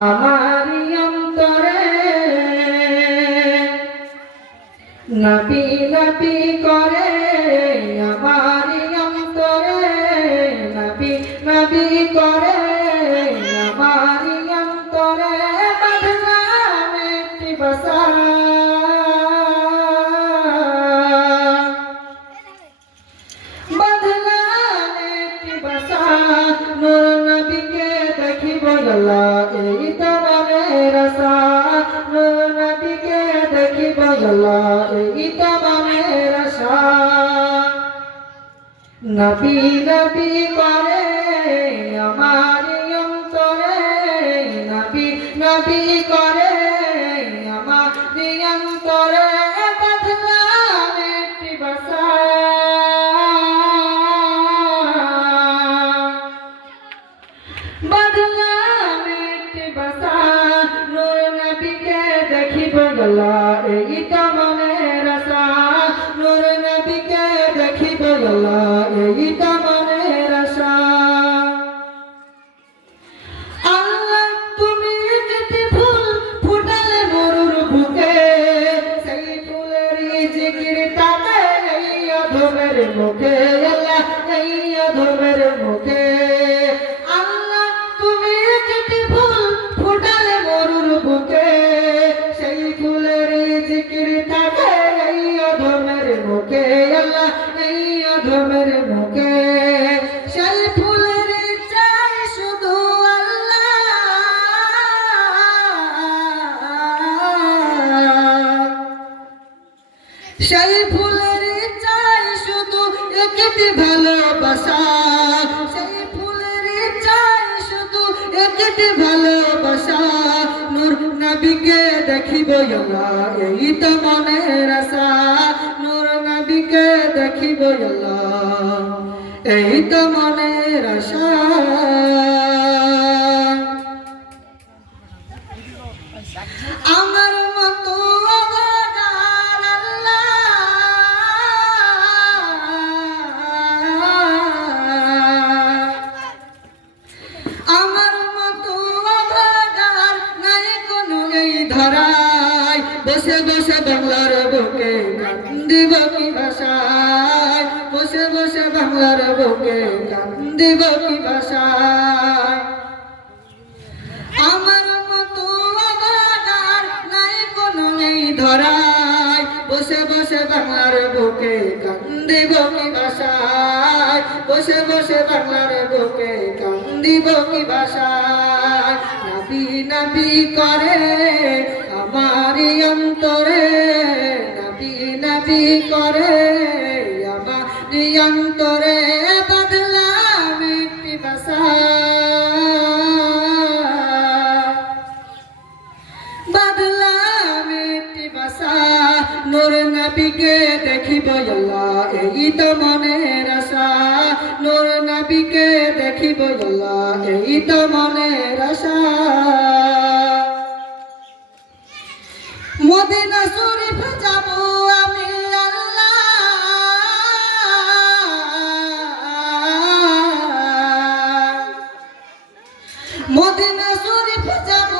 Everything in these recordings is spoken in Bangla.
আমারি অন্তরে নবী নবী করে, আমারি অন্তরে নবী নবী করে, আমারি অন্তরে বদনাম একটি বসা, বদনাম একটি বসা। নূর নবীকে দেখিব আল্লাহ, এই তো মনের আশা। নূর নবীকে দেখিব আল্লাহ, এই তো মনের আশা। নবী নবী করে আমারি অন্তরে, নবী নবী করে আমারি অন্তরে বদনাম একটি বসা, বদনাম একটি বসা। নূর নবীকে দেখিব আল্লাহ, এই তো মনের আশা। নূর নবীকে দেখিব আল্লাহ, এই তো মনের আশা। আল্লাহ তুমি একটি ফুল ফুটালে মরুর বুকে, সেই ফুলেরই জিকির তাকে এই অধমের মুখে। আল্লাহ এই অধমের মুখে, আল্লাহ তুমি একটি ফুল ফুটালে মরুর বুকে, সেই ফুলেরই জিকির তাকে এই অধমের মুখে। আল্লাহ এই অধমের মুখে, সেই ফুলের চাই শুধু আল্লাহ, সেই ফুলের চাই শুধু একটি ভালোবাসা, সেই ফুলের চাই শুধু একটি ভালোবাসা। নূর নবীকে দেখিব আল্লাহ, এই তো মনের আশা। নূর নবীকে দেখিব আল্লাহ, এই তো মনের আশা। আমার মতো অভাগার আল্লাহ, আমার মতো অভাগার নাই কোনো এই ধরায়। বসে বসে বাংলার বুকে কান্দিব কি ভাষায়, বসে বসে বাংলার বুকে কান্দিব কি ভাষায়। আমার মতো অভাগার নাই কোনো এই ধরায়, বসে বসে বাংলার বুকে কান্দিব কি ভাষায়, বসে বসে বাংলার বুকে কান্দিব কি ভাষায়। নবী নবী করে আমারি অন্তরে, নবী নবী করে আমারি অন্তরে বদলাম একটি ভাষা, বদলাম একটি ভাষা। নূর নবীকে দেখিব আল্লাহ, এই তো মনের আশা। নূর নবীকে দেখিব আল্লাহ, এই তো মনের আশা। মদিনা শরীফ যাব আমি আল্লাহ, মদিনা শরীফ যাব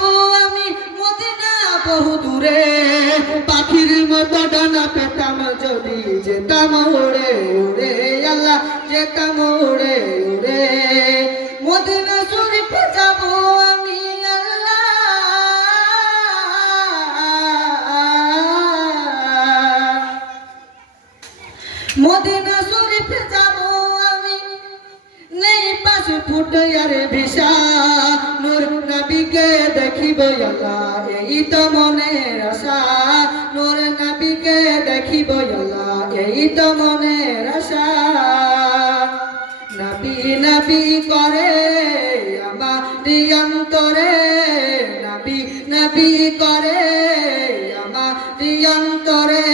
আমি, মদিনা বহু দূরে। পাখির মতো ডানা পেতাম যদি যেতাম উড়ে উড়ে, আল্লাহ যেতাম উড়ে উড়ে। মদিনা শরীফ যাব আমি আল্লাহ, মদিনা শরীফ যাব আমি, নেই পাসপোর্ট আর ভিসা। নূর নবীকে দেখিব আল্লাহ, এই তো মনের আশা। নূর নবীকে দেখিব আল্লাহ, এই তো মনের আশা। নবী নবী করে আমারি অন্তরে, নবী নবী করে আমারি অন্তরে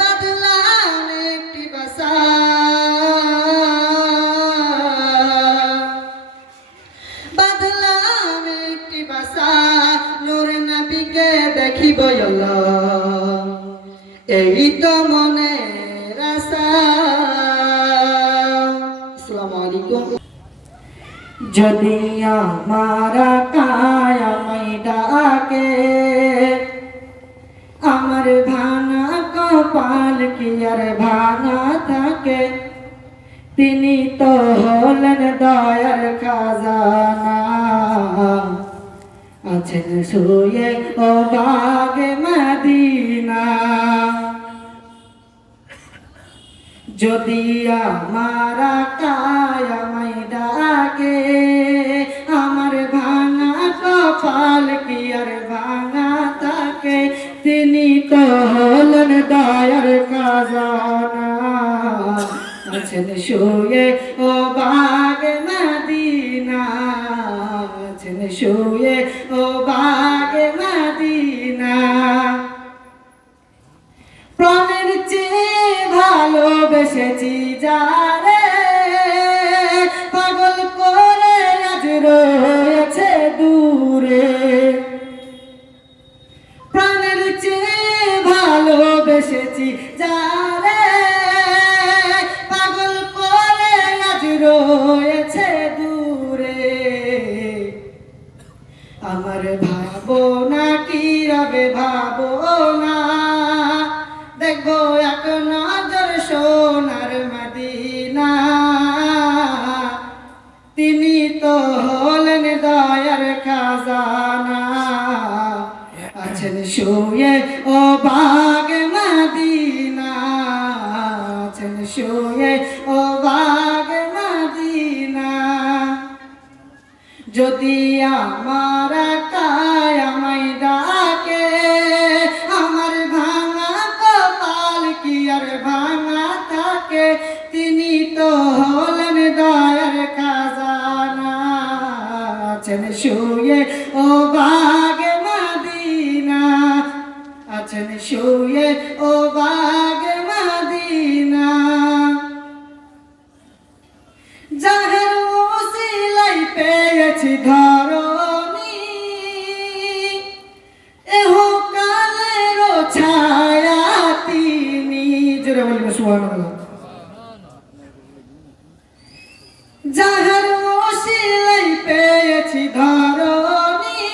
বদলাম একটি ভাষা, বদলাম একটি ভাষা। নূর নবীকে দেখিব আল্লাহ, এই তো মনের আশা। আসসালামু আলাইকুম। যদি আমার আকায় আমায় ডাকে, আমার ভাঙা কপাল কি আর ভাঙা থাকে, তিনি তো হলেন দয়ার খাজানা, আছেন শুয়ে ও বাগে মদিনা। যদি আমার আকায় আমায় ডাকে, আমার ভাঙা কপাল কি আর ভাঙা থাকে, তিনি তো হলেন দয়ার খাজানা, আছেন শুয়ে ও বাগে মদিনা, আছেন শুয়ে ও বাগে মদিনা। প্রাণের চেয়ে ভালোবেসেছি যারে, পাগল করে আজ রয়েছে দূরে। প্রাণের চেয়ে ভালোবেসেছি যারে, পাগল করে আজ রয়েছে দূরে। আমার ভাবনা কি রবে ভাবনা, দেখবো এক নজর সোনার মদিনা, তিনি তো হলেন দয়ার খাজানা, আছেন শুয়ে ও বাগে মদিনা, আছেন শুয়ে ও বাগে মদিনা। যদি আমার আকায় আমায় ডাকে, আমার ভাঙা কপাল কি আর ভাঙা থাকে, তিনি তো হলেন দয়ার খাজানা, আছেন শুয়ে ও বাগে মদিনা, আছেন শুয়ে ও বাগে মদিনা। যাহের ওসিলাই পেয়েছি ধরণী, এহ কালেরও ছায়া তিনি। জোরে বলবে সুবহানাল্লাহ। যাহের ওসিলাই পেয়েছি ধরণী,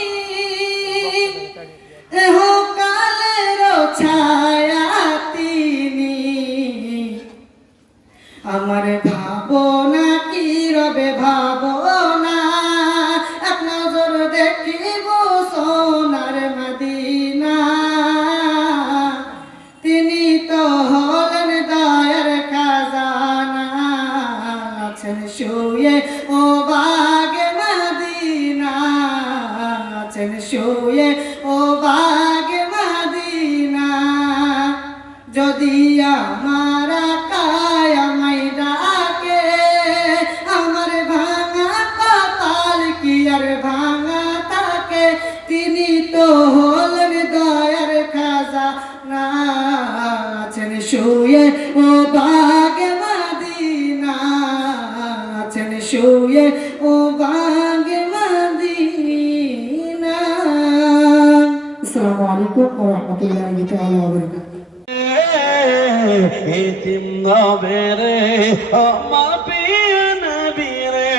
এহ কালেরও ছায়া তিনি। আমার ভাবনা কি রবে ভাবনা, এক নজর দেখিব সোনার মদিনা, তিনি তো হলেন দয়ার খাজানা, আছেন শুয়ে ও বাগে মদিনা, আছেন শুয়ে ও বাগে মদিনা। যদি আমার আকায় আমায় ডাকে, আমার ভাঙা কপাল কি আর ভাঙা থাকে, তিনি তো হলেন দয়ার খাজানা, আছেন শুয়ে ও বাগে মদিনা, আছেন শুয়ে ও বাগে মদিনা। আসসালামু আলাইকুম ওয়া রাহমাতুল্লাহি তাআলা ওয়া বারাকাতুহু। এতিম নবেরে আমার প্রিয় নবী রে,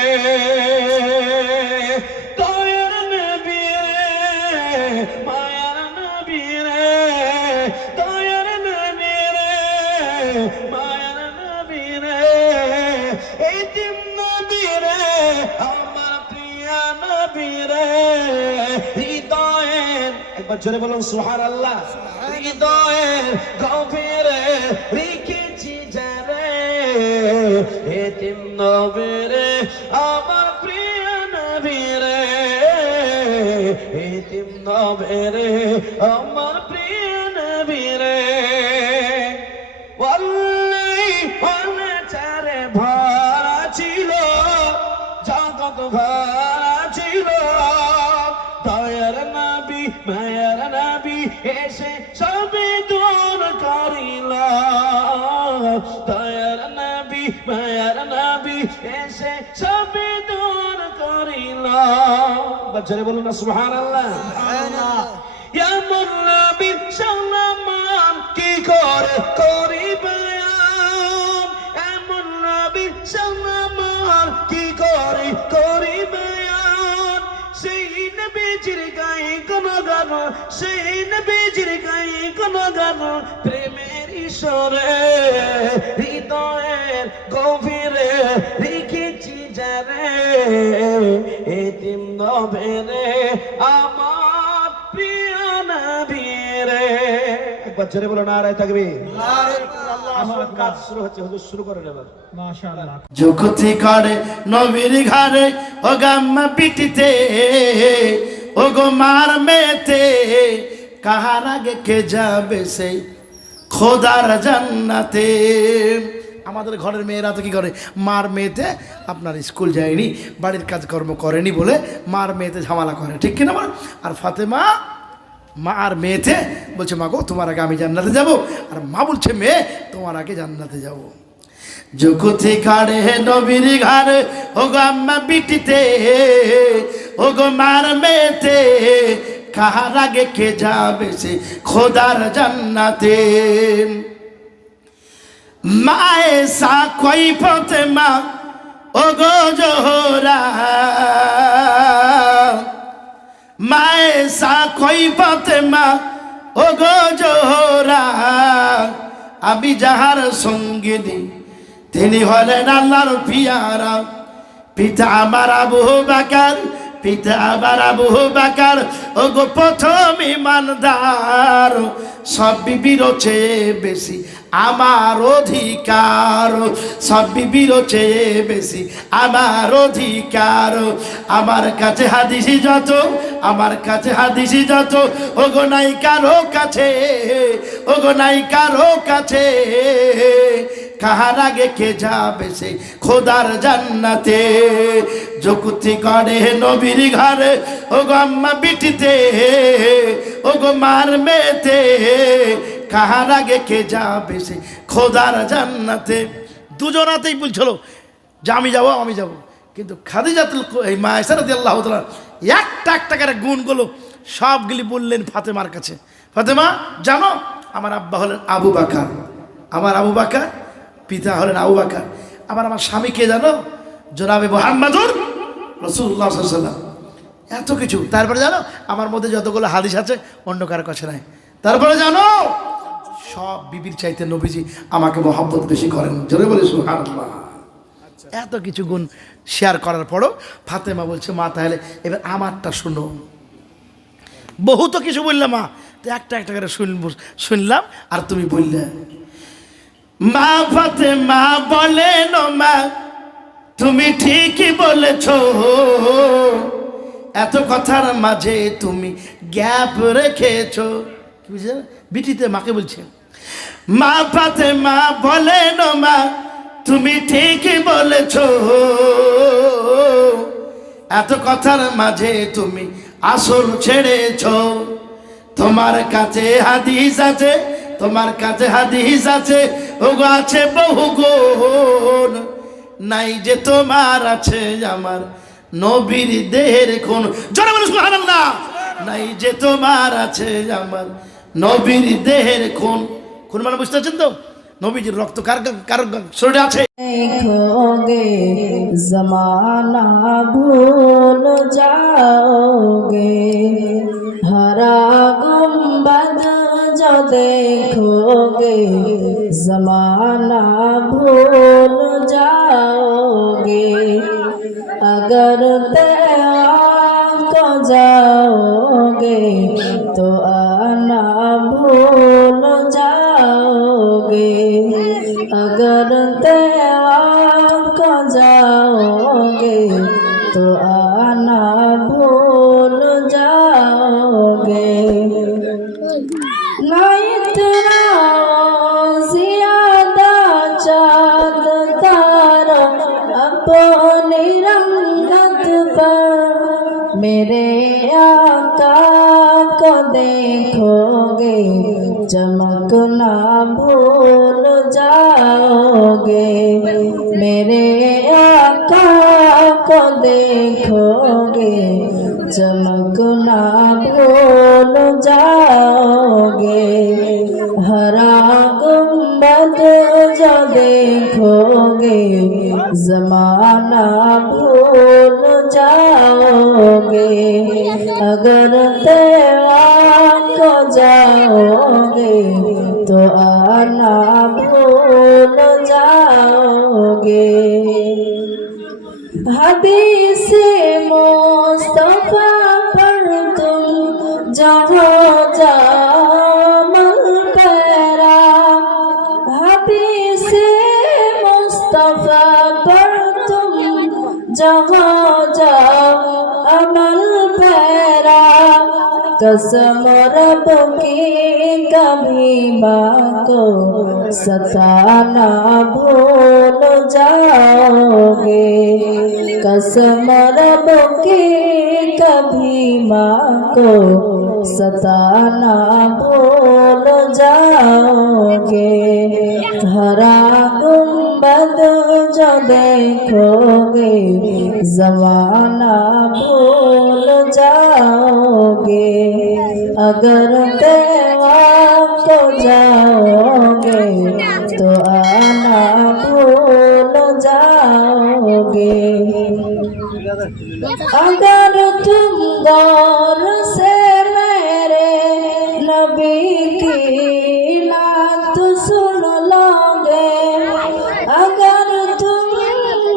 দয়ার নবী রে, মায়ার নবী রে, দয়ার নবী রে, মায়ার নবী রে, এতিম নবী রে, আমার প্রিয় নবী রে। হৃদয়ের, একবার জোরে বলুন সুবহানাল্লাহ। হৃদয়ের গভীরে রেখেছি যারে, এতিম নবী রে, আমার প্রিয় নবী রে, এতিম নবী রে, আমার প্রিয় নবী রে। ওয়াল্লাহি চারে ভরা ছিল, জগৎ ভরা ছিল, দয়ার নবী মায়ার নবী এসে সবে দূর করিল, দয়ার নবী মায়ার নবী এসে সবে দূর করিল। বাচ্চারে বলুন না সুবহানাল্লাহ। এমন নবী সম্মান কি করে করি বয়ান, এমন নবী সম্মান কি করে করি বয়ান, কোন গান, সেই নবীজির গাই কোন গান, প্রেমের ঈশ্বরে হৃদয়ের গভীরে রেখেছি যারে, এতিম নবেরে আমার প্রিয় নবী রে। একবার জোরে বলো নারায়ে তাকবীর। আমার কাজ শুরু হচ্ছে, হুজুর শুরু করেন এবার। মাশাআল্লাহ। যুগতি করে নবীর ঘরে ও গাম্মা পিটিতে ও গো মার মেতে, কাহার আগে কে যাবে সেই খোদার জান্নাতে। আমাদের ঘরের মেয়েরা তো কি করে, মার মেয়েতে আপনার স্কুল যায়নি, বাড়ির কাজকর্ম করেনি বলে মার মেয়েতে ঝামেলা করে, ঠিক কিনা বল? আর ফাতেমা মা আর মেয়েতে বলছে, মা গো তোমার আগে আমি জান্নাতে যাব, আর মা বলছে মেয়ে তোমার আগে জান্নাতে যাব। জগতি কাড়ে নবীর ঘরে ও গো আম্মা বিটিতে ও গো মার মেয়েতে, কাহার আগে কে যাবে সে খোদার জান্নাতে। মায়ে সা কই ফাতেমা ও গো জোহরা, মায়ে সা কই ফাতেমা ও গো জোহরা, আমি যাহার সঙ্গিনী তিনি হলেন আল্লাহর পিয়ারা। পিতা আমার আবু বকর, পিতা আমার আবু বকর ও গো প্রথম ইমানদার, সব বিবির চেয়ে বেশি আমার অধিকার, সব বিবির চেয়ে বেশি আমার অধিকার। আমার কাছে হাদিসি যত, আমার কাছে হাদিসি যত, ও গো নাই কারো কাছে, ও গো নাই কারো কাছে, কাহার আগে কে যাবে সে খোদার জান্নাতে। যুক্তি করে নবীর ঘরে ও গো আম্মা বিটিতে ও গো মার মেয়েতে, কাহার আগে কে যাবে সে খোদার জান্নাতে। দুজনাতেই বলছিল যে আমি যাব, আমি যাব, কিন্তু খাদিজাতুল এই মা আয়েশা রাদিয়াল্লাহু তাআলা একটা একটা করে গুণগুলো সবগুলি বললেন ফাতেমার কাছে। ফাতেমা জানো আমার আব্বা হলেন আবু বকর, আমার আবু বকর পিতা হলেন আবু বকর, আমার স্বামীকে জানো জনাবে মুহাম্মদুর রাসূলুল্লাহ সাল্লাল্লাহু আলাইহি ওয়াসাল্লাম। এত কিছু। তারপরে জানো আমার মধ্যে যতগুলো হাদিস আছে অন্য কারো কাছে নাই। তারপরে জানো সব বিবির চাইতে নবীজি আমাকে মহব্বত বেশি করেন, জোরে বলে সুবহানাল্লাহ। এত কিছু গুণ শেয়ার করার পরও ফাতেমা বলছে, মা তাহলে এবার আমারটা শুনো। বহু তো কিছু বললাম মা, তো একটা একটা করে শুনলাম আর তুমি বললে। মা ফাতেমা বলেন, মা তুমি ঠিকই বলেছ, এত কথার মাঝে তুমি গ্যাপ রেখেছো। কি বুঝলেন? বিটিতে মাকে বলছে, মা ফাতেমা বলেন, মা তুমি ঠিকই বলেছ, এত কথার মাঝে তুমি আসল ছেড়েছ। তোমার কাছে হাদিস আছে, তোমার কাছে হাদিস আছে, ওগো আছে বহু গুণ, নাই যে তোমার আছে আমার নবীর দেহের খুন। জোরে বলো সুবহানাল্লাহ। নাই যে তোমার আছে আমার নবীর দেহের খুন। খুন মানে বুঝতে পারছেন তো? নবীজির রক্ত কার কার শরীরে আছে। देखोगे जमाना भूल जाओगे, हरा गुंबद जो देखोगे जमाना भूल जाओगे, अगर तैयार को जाओगे तो आना भूल जाओगे, अगर तैयार को जाओगे तो आना भूल जाओगे। ना इतना ज्यादा चाँद तारा अपनी रंगत पर, मेरे आका को देखोगे चमकना भूल जाओगे, मेरे आका को देखोगे चमकना भूल जाओगे, हरा गुंबद जो देखोगे जमाना भूल जाओगे, अगर जाओगे तो आना भूल जाओगे। हदीस मुस्तफा पर तुम जहाँ जामल पैरा, हदीस मुस्तफा पर तुम जहाँ जाओ अमल पैरा। कसम रब की कभी माँ को सताना भूल जाओगे। कसम रब की कभी माँ को सताना भूल जाओगे। हरा गुंबद जो देखोगे ज़माना भूल जाओगे। अगर देवाक को जाओगे तो आना भूल जाओगे। अगर तुम गौर से मेरे नबी की नात सुन लोगे, अगर तुम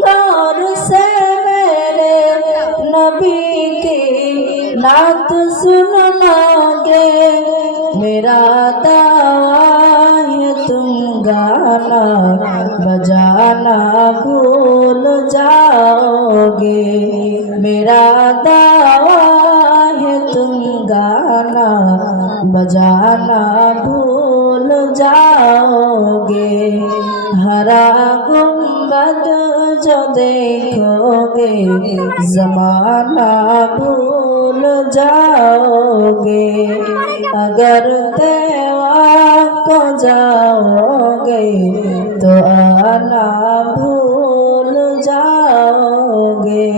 गौर से मेरे नबी की नात सुन लोगे, मेरा दावा है तुम गाना बजाना भूल जाओगे। मेरा दावा है तुम गाना बजाना भूल जाओगे। हरा गुंबद जो देखोगे ज़माना भूल जाओगे। अगर देवा को जाओगे तो आना भूल जाओगे।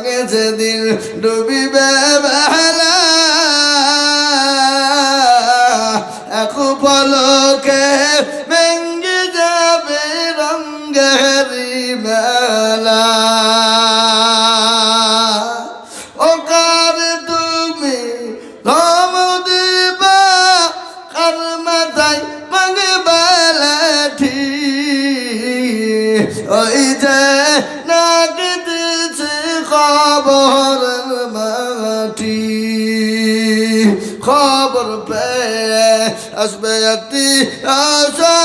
ভাঙে যেদিন ডুবিবে বেলা এক পলকে ভেঙ্গে যাবে রঙ্গেরি মেলা ও কার তুমি রম দিবা কার মাথায় ভাঙে বেলাঠি ওই যে নাগিতেছে খবর মাটি খবর পেয়ে আসবে একটি আশা